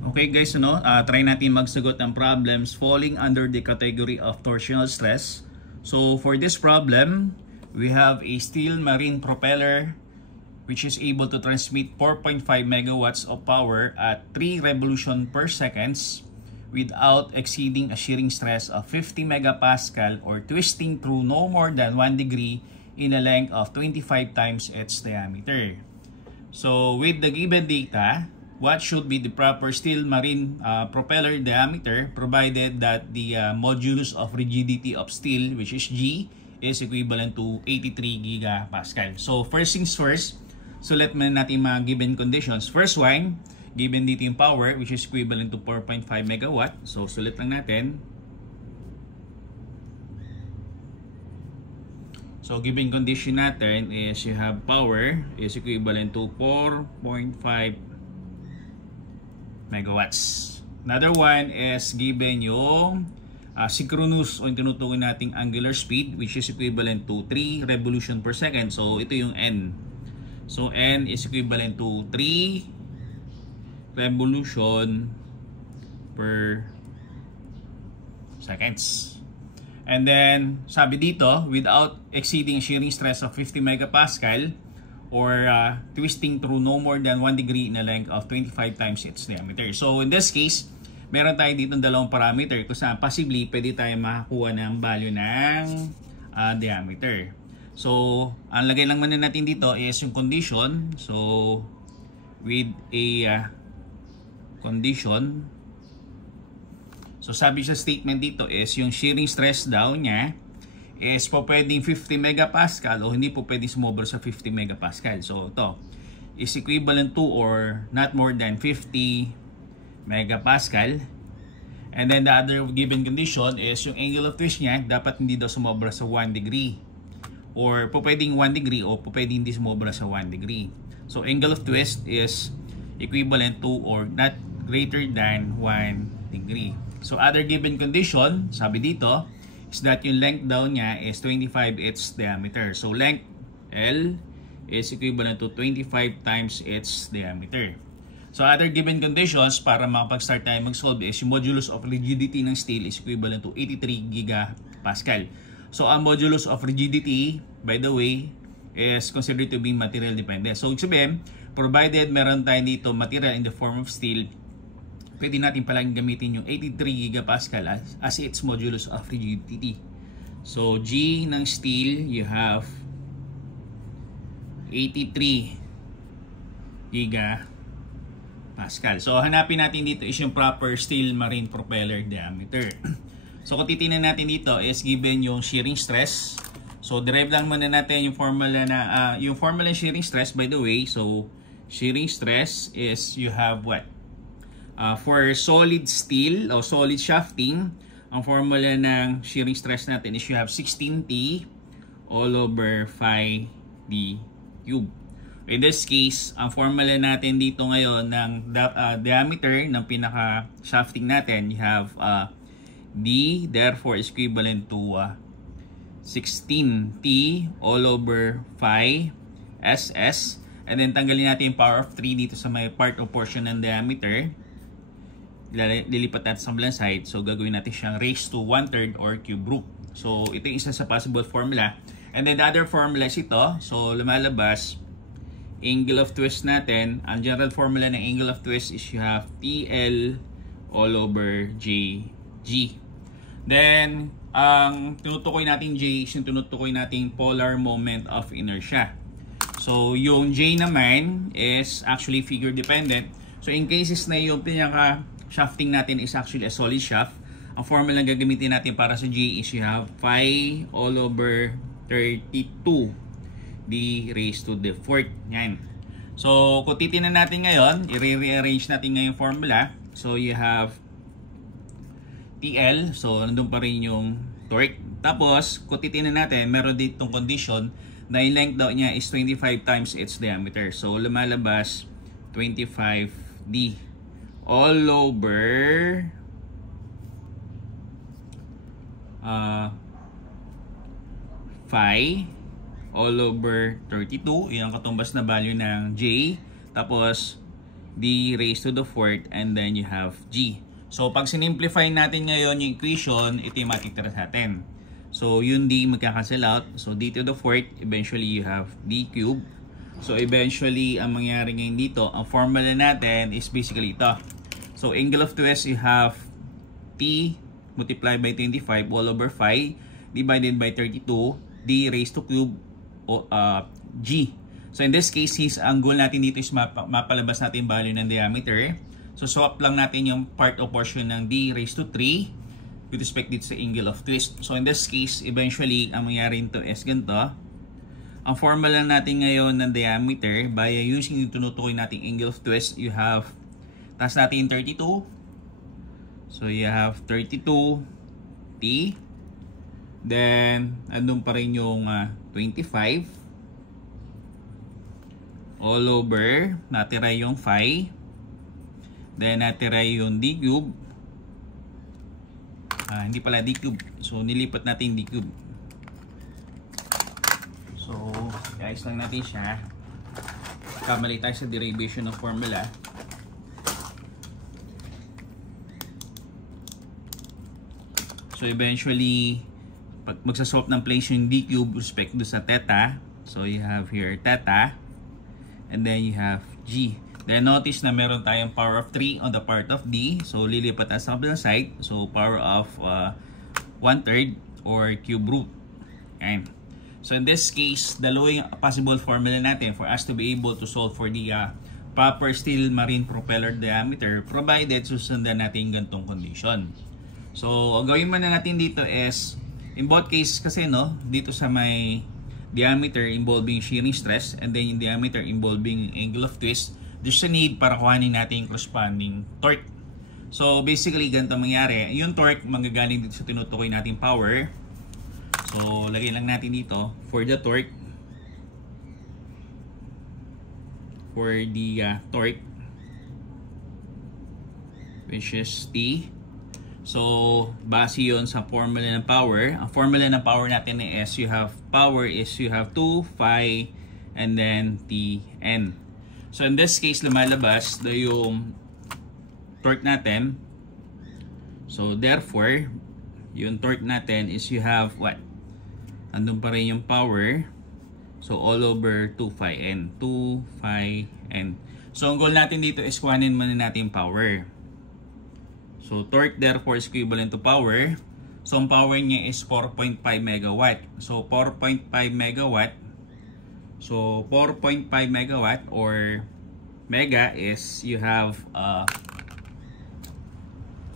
Okay guys, try natin magsagot ng problems falling under the category of torsional stress. So for this problem, we have a steel marine propeller which is able to transmit 4.5 megawatts of power at 3 revolution per seconds without exceeding a shearing stress of 50 megapascal or twisting through no more than 1 degree in a length of 25 times its diameter. So with the given data, what should be the proper steel marine propeller diameter provided that the modulus of rigidity of steel, which is G, is equivalent to 83 gigapascal. So first things first, sulat muna natin mga given conditions. First one, given dito yung power, which is equivalent to 4.5 megawatt. So sulat lang natin. So given condition natin is you have power is equivalent to 4.5 megawatts. Another one is given yung synchronous o yung tinutukoy nating angular speed, which is equivalent to 3 revolution per second. So ito yung N. So N is equivalent to 3 revolution per seconds. And then sabi dito, without exceeding shearing stress of 50 megapascal or twisting through no more than 1 degree in a length of 25 times its diameter. So in this case, meron tayo dito ng dalawang parameter kung saan possibly pwede tayo makakuha ng value ng diameter. So ang lagay lang muna natin dito is yung condition. So with a condition, so sabi sa statement dito is yung shearing stress daw niya is po pwedeng 50 megapascal o hindi po pwedeng sumobra sa 50 megapascal. So ito is equivalent to or not more than 50 megapascal. And then the other given condition is yung angle of twist niya dapat hindi daw sumobra sa 1 degree. Or po pwedeng 1 degree o po pwedeng hindi sumobra sa 1 degree. So angle of twist is equivalent to or not greater than 1 degree. So other given condition, sabi dito, is that yung length daw niya is 25 its diameter. So length L is equivalent to 25 times its diameter. So other given conditions para makapag-start tayo mag-solve is yung modulus of rigidity ng steel is equivalent to 83 gigapascal. So ang modulus of rigidity, by the way, is considered to be material dependent. So sabihin, provided meron tayo dito material in the form of steel, pwede natin palaging gamitin yung 83 gigapascal as its modulus of rigidity. So G ng steel, you have 83 gigapascal. So hanapin natin dito is yung proper steel marine propeller diameter. So kung titingnan natin dito is given yung shearing stress. So derive lang muna natin yung formula na yung formula ng shearing stress, by the way. So shearing stress is you have what? For solid steel o solid shafting, ang formula ng shearing stress natin is you have 16T all over phi d cube. In this case, ang formula natin dito ngayon ng diameter ng pinaka shafting natin, you have D, therefore is equivalent to 16T all over phi SS. And then tanggalin natin yung power of 3 dito sa may part o portion ng diameter. Lilipat natin sa kabilang side. So gagawin natin siyang raised to 1/3 or cube root. So ito yung isa sa possible formula. And then the other formula is ito. So lumalabas, angle of twist natin. Ang general formula ng angle of twist is you have TL all over JG. Then ang tinutukoy natin J is yung tinutukoy nating polar moment of inertia. So yung J naman is actually figure dependent. So in cases na yung pinaka shafting natin is actually a solid shaft, ang formula na gagamitin natin para sa J is you have phi all over 32 d raised to the 4th. Yan. So kung titingnan natin ngayon, i-rearrange natin ngayon formula. So you have TL, so nandun pa rin yung torque. Tapos kung titingnan natin, meron ditong condition na yung length daw niya is 25 times its diameter. So lumalabas 25D all over phi all over 32. Yung katumbas na value ng J. Tapos D raised to the fourth, and then you have G. So pag sinimplify natin ngayon yung equation, ito yung matitira sa atin. So yung D magkakancel out. So D to the fourth, eventually you have D cubed. So eventually, ang mangyayari ngayon dito, ang formula natin is basically ito. So angle of twist, you have T multiplied by 25 all over 5 divided by 32 D raised to cube G. So in this case, ang goal natin dito is mapalabas natin yung value ng diameter. So swap lang natin yung part o portion ng D raised to 3 with respect dito sa angle of twist. So in this case, eventually, ang mangyayari nito is ganito. Ang formula natin ngayon ng diameter, by using yung tinutukoy nating angle of twist, you have, taas natin 32. So you have 32 T. Then, andun pa rin yung 25. All over, natira yung phi. Then, natira yung D cube. Hindi pala D cube. So, nilipat natin D cube. So, guys lang natin siya. Kamali tayo sa derivation ng formula. So, eventually, pag magsaswap ng place yung D cube respect do sa theta. So, you have here theta. And then, you have G. Then, notice na meron tayong power of 3 on the part of D. So, lilipat na sa kabilang side. So, power of 1/3 or cube root. Okay. So, in this case, dalawa yung possible formula natin for us to be able to solve for the proper steel marine propeller diameter provided susundan natin yung gantong condition. So, ang gawin muna natin dito is, in both cases kasi, no, dito sa may diameter involving shearing stress and then yung diameter involving angle of twist, there's a need para kuhanin natin yung corresponding torque. So, basically, ganito mangyari. Yung torque, manggagaling dito sa tinutukoy nating power. So, lagay lang natin dito for the torque. For the torque, which is T. So, base yun sa formula ng power. Ang formula ng power natin is you have 2 phi and then Tn. So, in this case, lumalabas na yung torque natin. So, therefore, yung torque natin is you have what? Andun pa rin yung power. So, all over 2 phi n. 2 phi n. So, ang goal natin dito is kuhanin muna natin power. So, torque therefore is equivalent to power. So, ang power niya is 4.5 megawatt. So, 4.5 megawatt. So, 4.5 megawatt or mega is you have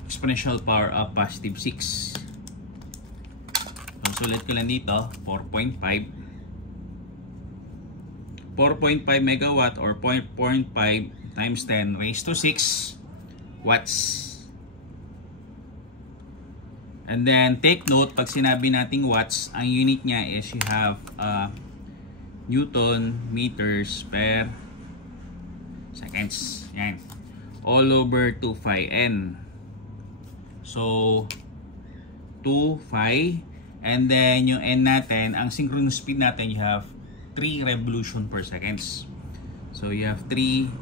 exponential power of positive 6. So, sulit ko lang dito, 4.5. 4.5 megawatt or 0.5 times 10 raised to 6 watts. And then, take note, pag sinabi nating watts, ang unit niya is you have Newton meters per seconds. Yan. All over 2 phi n. So, 2 phi. And then, yung n natin, ang synchronous speed natin, you have 3 revolution per seconds. So, you have 3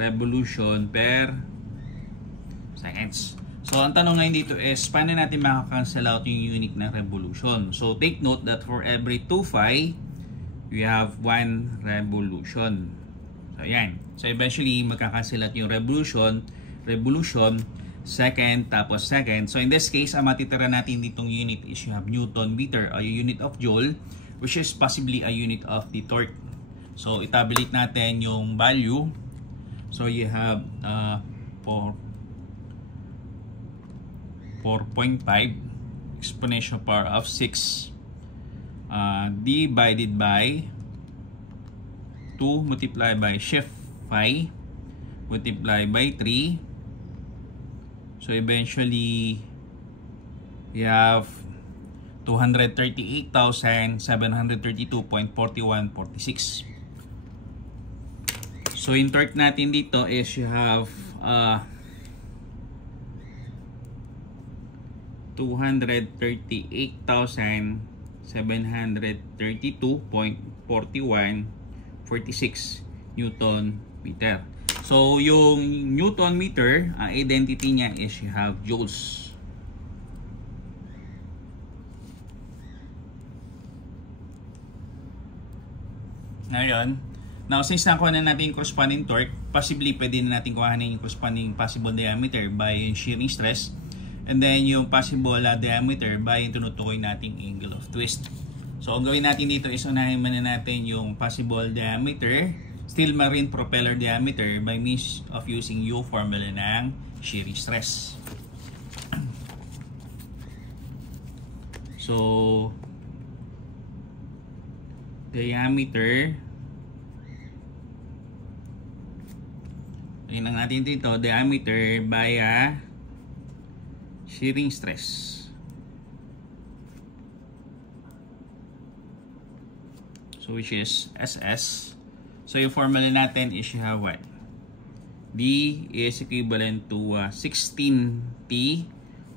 revolution per seconds. So, ang tanong ngayon dito is, paano natin makakancel out yung unit ng revolution? So, take note that for every 2 phi, we have 1 revolution. So, yan. So, eventually, magkakancel out yung revolution, second, tapos second. So, in this case, ang matitira natin ditong unit is you have Newton meter, or unit of Joule, which is possibly a unit of the torque. So, itabulate natin yung value. So, you have 4.5 exponential power of 6 divided by 2 multiplied by shift phi multiplied by 3. So eventually you have 238,732.4146. So in torque natin dito is you have 238,732.4146 Newton meter. So, yung Newton meter, ang identity niya is you have joules. Ngayon, now since nakuha na natin yung corresponding torque, possibly pwede na natin kuhanin yung corresponding possible diameter by yung shearing stress, and then yung possible diameter by yung tinutukoy nating angle of twist. So, ang gawin natin dito is unahin muna natin yung possible diameter, steel marine propeller diameter by means of using yung formula ng shearing stress. So, diameter, ayun lang natin dito, diameter by shearing stress. So, which is SS. So, yung formula natin is you have what? D is equivalent to 16T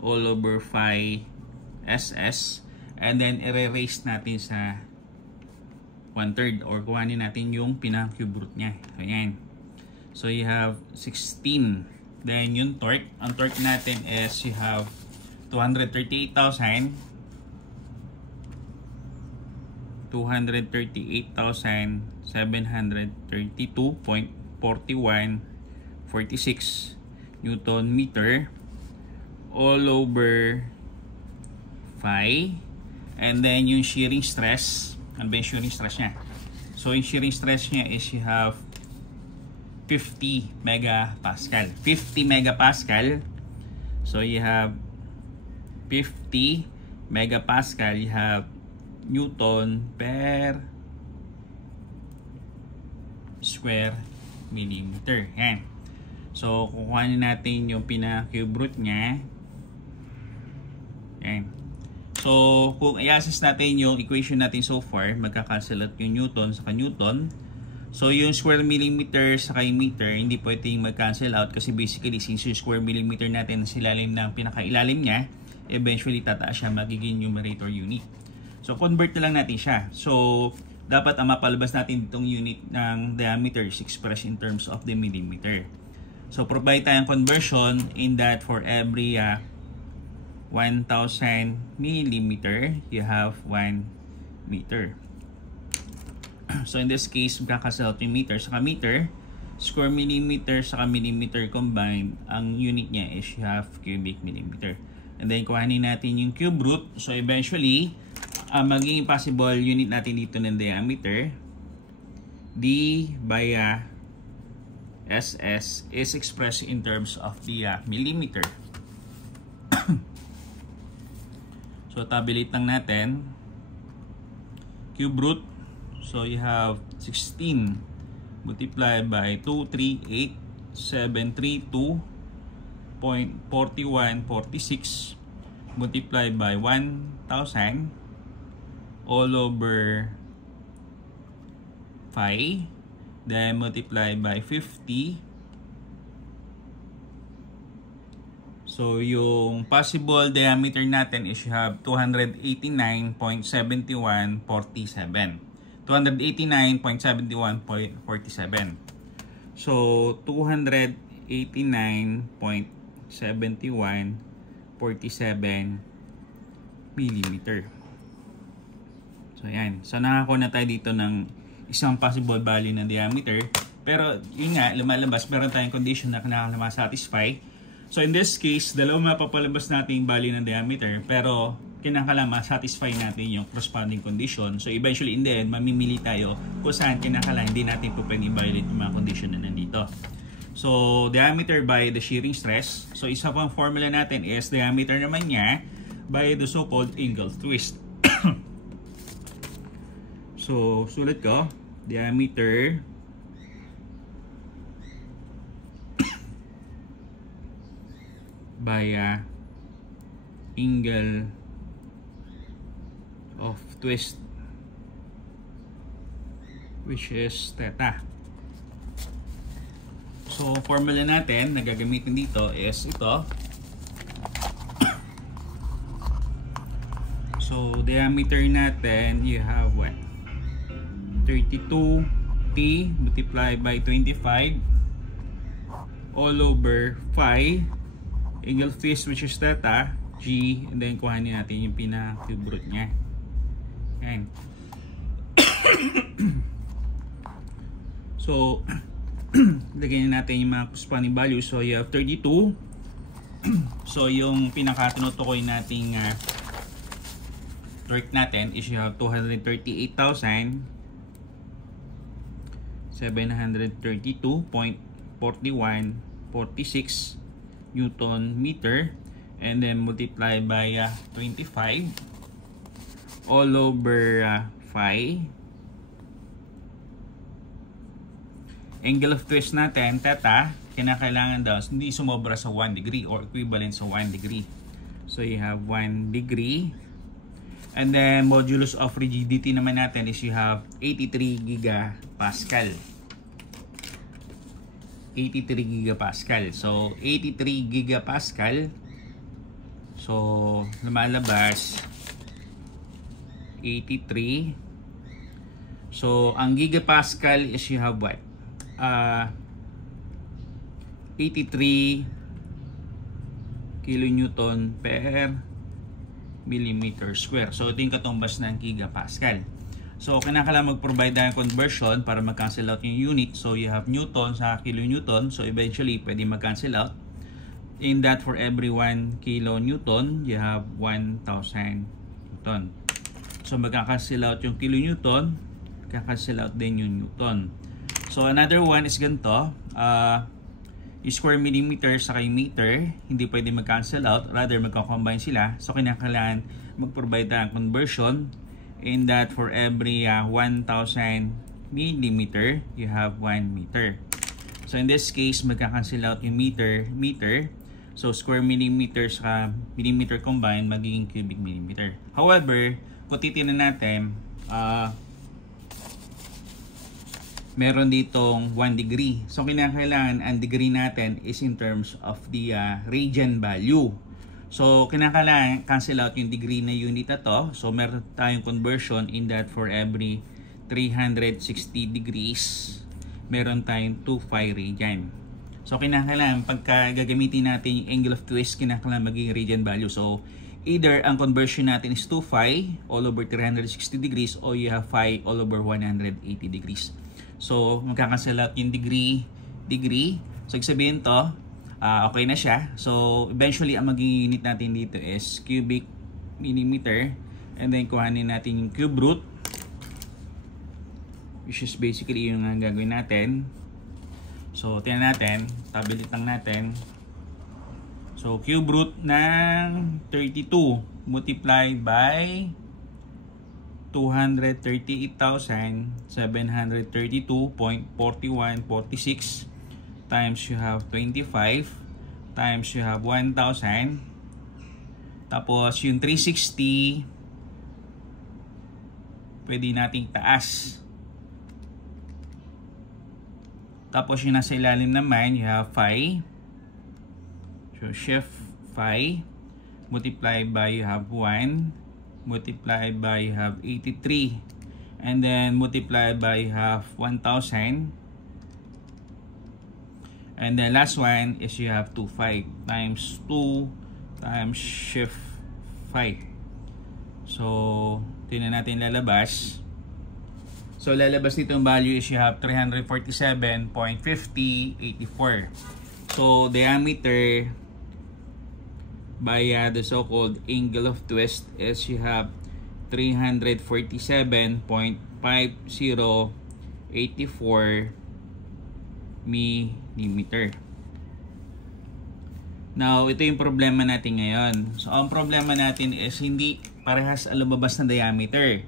all over phi SS. And then, i-erase natin sa 1/3 or kuhanin natin yung pinaka-cube root niya. So, yan. So, you have 16. Then, yung torque. Ang torque natin is you have 238,732.4146 Newton meter all over phi. And then, yung shearing stress. Ano ba yung shearing stress niya? So, yung shearing stress niya is you have 50 megapascal. 50 megapascal. So, you have 50 megapascal. You have Newton per square millimeter. Yan. So, kukuhanin natin yung pinaka-cube root niya. Yan. So, kung i-assess natin yung equation natin so far, magkakancel out yung Newton sa Newton. So, yung square millimeter sa meter, hindi pwedeng mag-cancel out kasi basically, since yung square millimeter natin sa ilalim ng pinaka-ilalim niya, eventually tataas siya, magiging numerator unit. So, convert na lang natin siya. So, dapat ang mapalabas natin itong unit ng diameter is expressed in terms of the millimeter. So, provide tayong conversion in that for every 1,000 millimeter, you have 1 meter. So, in this case, magkakasal yung meter sa meter. Square millimeter sa millimeter combined, ang unit niya is you have cubic millimeter. And then, kuhanin natin yung cube root. So, eventually, magiging possible unit natin dito ng diameter, D by SS is expressed in terms of the millimeter. So, tabulate lang natin. Cube root. So, you have 16 multiplied by 238,732.4146 multiplied by 1,000 all over phi, then multiply by 50. So, yung possible diameter natin is you have 289.7147. 289.71.47. So, 289.7147 millimeter. So, yan. So, nakakuha na tayo dito ng isang possible value ng diameter. Pero, yun nga, lumalabas. Meron tayong condition na kinakailangan-satisfy. So, in this case, dalawa mapapalabas natin yung value ng diameter. Pero, kinakailangan-satisfy natin yung corresponding condition. So, eventually, in the end, mamimili tayo kung saan kinakailangan hindi natin po pwedeng i-violate yung mga condition na nandito. So, diameter by the shearing stress. So, isa pang formula natin is diameter naman niya by the so-called angle twist. So, sulat ko, diameter by angle of twist, which is theta. So, formula natin na gagamitin dito is ito. So, diameter natin, you have what? 32T multiplied by 25 all over phi angle of twist, which is theta, G, and then kuhanin natin yung pinaka-cube root niya. Yan. So, lagyan natin yung mga corresponding values. So, you have 32. So, yung pinaka-tinutukoy nating torque natin is you have 238,732.4146 Newton meter, and then multiply by 25 all over phi. Angle of twist natin, theta, kinakailangan daw hindi sumobra sa 1 degree or equivalent sa 1 degree. So you have 1 degree. And then modulus of rigidity naman natin is you have 83 gigapascal. 83 gigapascal. So 83 gigapascal. So lumalabas 83. So ang gigapascal is you have what? 83 kilonewton per millimeter square. So ito yung katumbas ng gigapascal. So kinakailangan mag-provide ng conversion para mag-cancel out yung unit. So you have newton sa kilonewton. So eventually pwede mag-cancel out. In that, for every 1 kilonewton, you have 1,000 newton. So magka-cancel out yung kilonewton, magka-cancel out din yung newton. So another one is ganito. Yung square millimeter sa kay meter, hindi pwede mag-cancel out, rather magka-combine sila. So kinakailangan mag-provide ng conversion. In that, for every 1,000 millimeter, you have 1 meter. So in this case, magka-cancel out yung meter. So square millimeter sa millimeter combined, magiging cubic millimeter. However, kung titignan natin, meron ditong 1 degree. So kinakailangan ang degree natin is in terms of the radian value. So kinakailangan cancel out yung degree na unit na to. So meron tayong conversion in that for every 360 degrees, meron tayong 2 phi radian. So kinakailangan pagka gagamitin natin yung angle of twist, kinakailangan maging radian value. So either ang conversion natin is 2 phi all over 360 degrees or you have phi all over 180 degrees. So magka-cancel out yung degree. So sabihin to, okay na siya. So eventually ang magiging unit natin dito is cubic millimeter, and then kuhanin natin yung cube root, which is basically yung gagawin natin. So tingnan natin, tablet lang natin. So cube root ng 32 multiplied by 238,732.4146 times you have 25 times you have 1,000, tapos yung 360 pwede nating taas, tapos yung nasa ilalim naman you have phi. So shift phi multiplied by you have 1 multiplied by you have 83, and then multiplied by you have 1,000. And the last one is you have 2 phi times 2 times shift phi. So tingnan natin lalabas. So lalabas dito yung value is you have 347.5084. So diameter by the so-called angle of twist is you have 347.5084 millimeter. Now, ito yung problema natin ngayon. So, ang problema natin is hindi parehas ang lumabas ng diameter.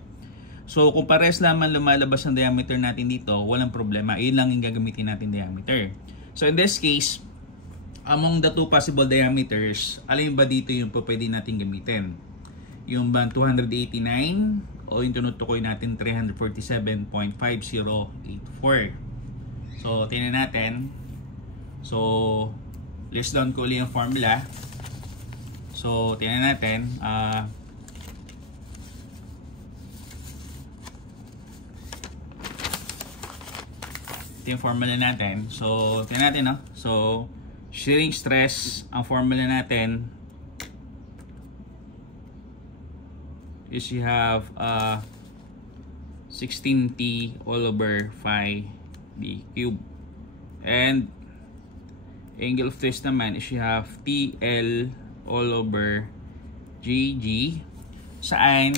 So, kung parehas lamang lumalabas ng diameter natin dito, walang problema. Iyon lang yung gagamitin natin diameter. So, in this case, among the two possible diameters, alin ba dito yung pwede natin gamitin? Yung ba 289 o yung tinutukoy natin 347.5084? So, tingnan natin. So, list down ko ulit yung formula. So, tingnan natin. Ito yung formula natin. So, tingnan natin, no? So, shearing stress, ang formula natin is you have 16T all over phi d cube. And angle of twist naman is you have TL all over JG. Saan?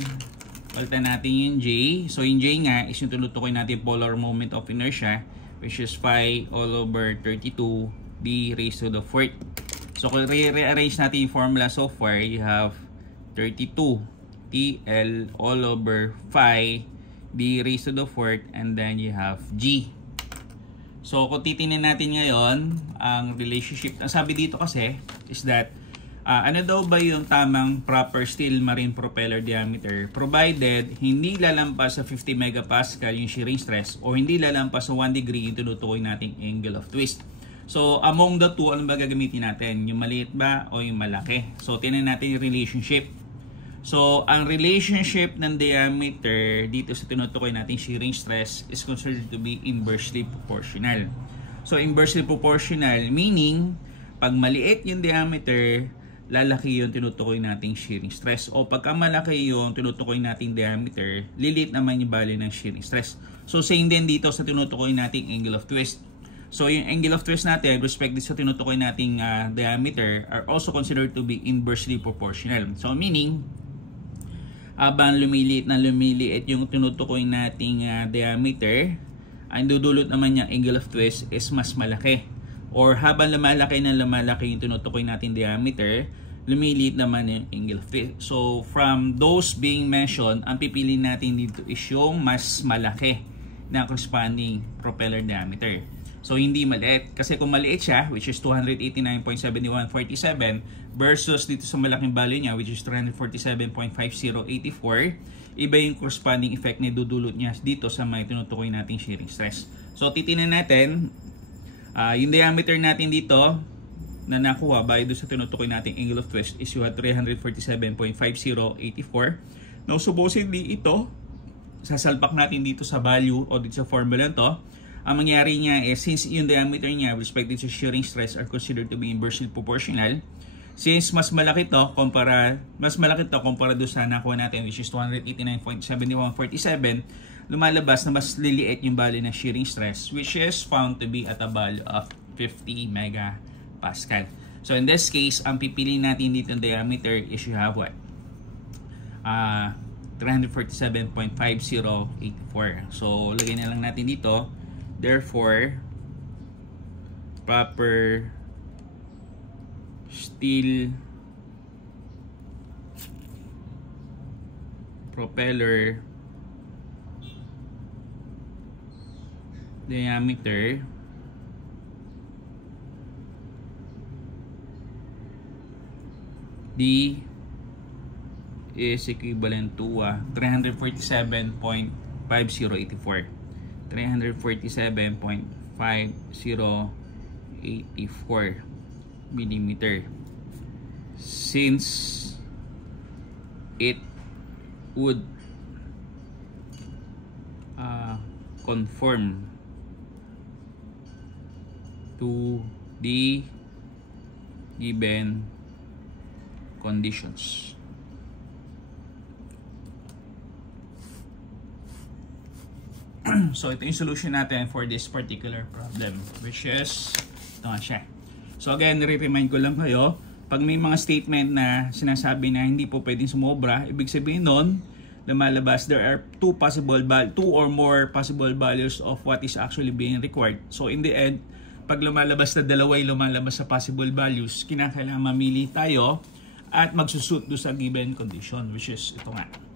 Palitan natin yung J. So yung J nga is yung tinutukoy natin polar moment of inertia, which is phi all over 32 d raised to the 4th. So kung rearrange natin yung formula so far, you have 32 TL all over phi d raised to the 4th, and then you have G. So kung titingnan natin ngayon ang relationship, ang sabi dito kasi is that ano daw ba yung tamang proper steel marine propeller diameter provided hindi lalampas sa 50 megapascal yung shearing stress o hindi lalampas sa 1 degree yung tinutukoy nating angle of twist. So among the two, ano ba gagamitin natin? Yung maliit ba o yung malaki? So tingnan natin yung relationship. So ang relationship ng diameter dito sa tinutukoy nating shearing stress is considered to be inversely proportional. So inversely proportional meaning pag maliit yung diameter, lalaki yung tinutukoy nating shearing stress. O pagka malaki yung tinutukoy nating diameter, lilit naman yung bali ng shearing stress. So same din dito sa tinutukoy nating angle of twist. So yung angle of twist natin, respective sa tinutukoy nating diameter, are also considered to be inversely proportional. So meaning, habang lumiliit na lumiliit yung tinutukoy nating diameter, ang dudulot naman yung angle of twist is mas malaki. Or habang lumalaki na lumalaki yung tinutukoy nating diameter, lumiliit naman yung angle of twist. So from those being mentioned, ang pipiliin natin dito is yung mas malaki na corresponding propeller diameter. So hindi maliit. Kasi kung maliit siya, which is 289.7147 versus dito sa malaking value niya, which is 347.5084, iba yung corresponding effect na dudulot niya dito sa may tinutukoy nating shearing stress. So titingnan natin, yung diameter natin dito na nakuha by doon sa tinutukoy nating angle of twist is yung 347.5084. Now supposedly ito, sasalpak natin dito sa value o dito sa formula to. Ang mangyari niya is since yung diameter niya with respect to shearing stress are considered to be inversely proportional, since mas malaki to kumpara doon sa nakuha natin which is 289.7147, lumalabas na mas liliit yung value ng shearing stress which is found to be at a value of 50 megapascal. So in this case, ang pipiliin natin dito ng diameter is you have what? 347.5084. So lagay na lang natin dito. Therefore, proper steel propeller diameter D is equivalent to 347.5084. 347.5084 millimeter. Since it would conform to the given conditions. So ito yung solution natin for this particular problem, which is ito nga siya. So again, re-remind ko lang kayo, pag may mga statement na sinasabi na hindi po pwedeng sumobra, ibig sabihin nun, lumalabas there are two or more possible values of what is actually being required. So in the end, pag lumalabas na dalawa yung lumalabas sa possible values, kinakailangan mamili tayo at magsusut do sa given condition, which is ito nga.